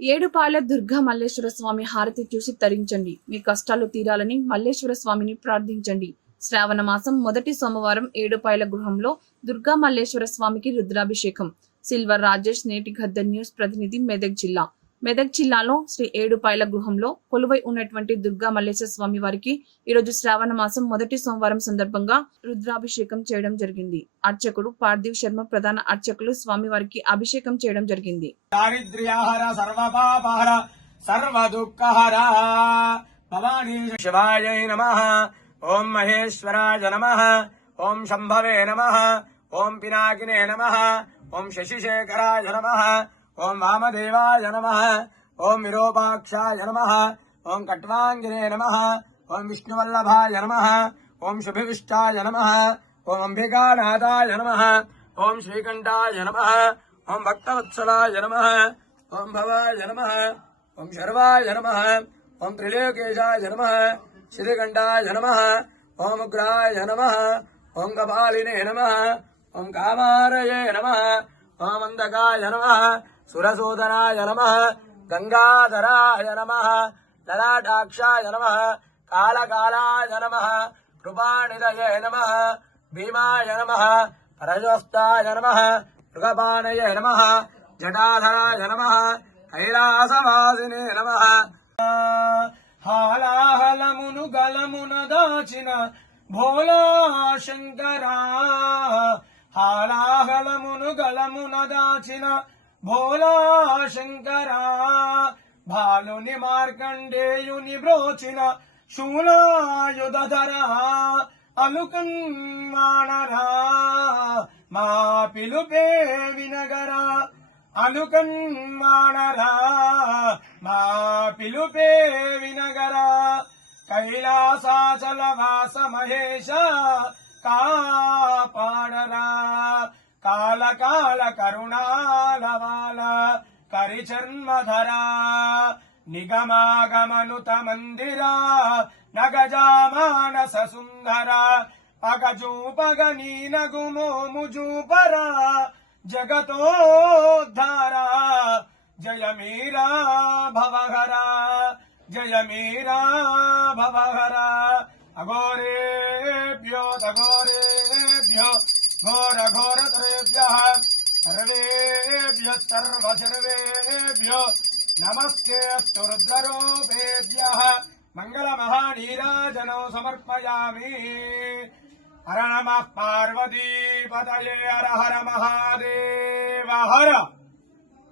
ఏడుపాయల దుర్గా మల్లేశ్వర స్వామి హారతి చూసి తరించండి. మీ కష్టాలు తీరాలని మల్లేశ్వర స్వామిని ప్రార్థించండి. శ్రావణ మాసం మొదటి సోమవారం ఏడుపాయల గృహంలో దుర్గా మల్లేశ్వర స్వామికి రుద్రాభిషేకం. సిల్వర్ రాజేష్ నేటి గద్ద న్యూస్ ప్రతినిధి మెదక్ జిల్లా. మెదక్ జిల్లాలో శ్రీ ఏడుపాయల గృహంలో కొలువై ఉన్నటువంటి దుర్గా మల్లేశ్వర స్వామి వారికి ఈరోజు శ్రావణ మాసం మొదటి సోమవారం సందర్భంగా రుద్రాభిషేకం చేయడం జరిగింది. అర్చకుడు పార్థివ్ శర్మ ప్రధాన అర్చకులు స్వామివారికి అభిషేకం చేయడం జరిగింది. దారిద్ర్యాహర భవానీ నమ. ఓం మహేశ్వరాయ నమ. ఓం శంభవే నమ. ఓం పినాకినే నమ. ఓం శశిశేఖరాయ నమ. ఓం వామదేవాయ నమ ఓం విరూపాక్షాయ నమ ఓం కట్వాంగినే నమ ఓం విష్ణువల్లభాయ నమ ఓం శుభవిష్టాయ నమ ఓం అంబికానాథాయ నమ ఓం శ్రీకంఠాయ నమ ఓం భక్తవత్సలాయ నమ ఓం భవాయ నమ ఓం శర్వాయ నమ ఓం త్రిలోకేశాయ నమ శ్రీకంఠాయ నమ ఓం ఉగ్రాయ నమ ఓం కపాలినే నమ ఓం కామారయే నమ ఓం అందకాయ నమ సురసూదనాయ నమ గంగాధరాయ నమ లలాటాక్షాయ నమ కాళకాళాయ నమ కృపాణిదయ నమ భీమాయ నమ పరజోస్తాయ నమ మృగపాణయ నమ జటాధరాయ నమ కైలాసవాసినే నమ హాలాహలమును గలమున దాచిన భోలా శంకరా హాలాహలమును గలమున దాచిన భోలా శంకరా భాలుని మార్కండేయుని బ్రోచిన శూలాయుధరా అలుకన్మాణరా మా పిలుపే వినగరా అలుకన్మాణరా మా పిలుపే వినగరా కైలాసాచల వాస మహేశ కా కాల కాల కరుణాలవాల కరిచర్మధరా నిగమాగమనుత మందిరా నగజామానస సుందర పగజూపగ నీనగుమోముజూపరా జగతోద్ధారా జయ మీరా భవహరా జయ మీరా భవహరా అఘోరేభ్యో తఘోరేభ్యో घोर घोर त्रेभ्य सर्वेभ्य सर्व सर्वेभ्य नमस्ते रुद्ररूपेभ्य मङ्गलमहानीराजनौ हर नम पार्वती पतये हर हर महादेव, हर।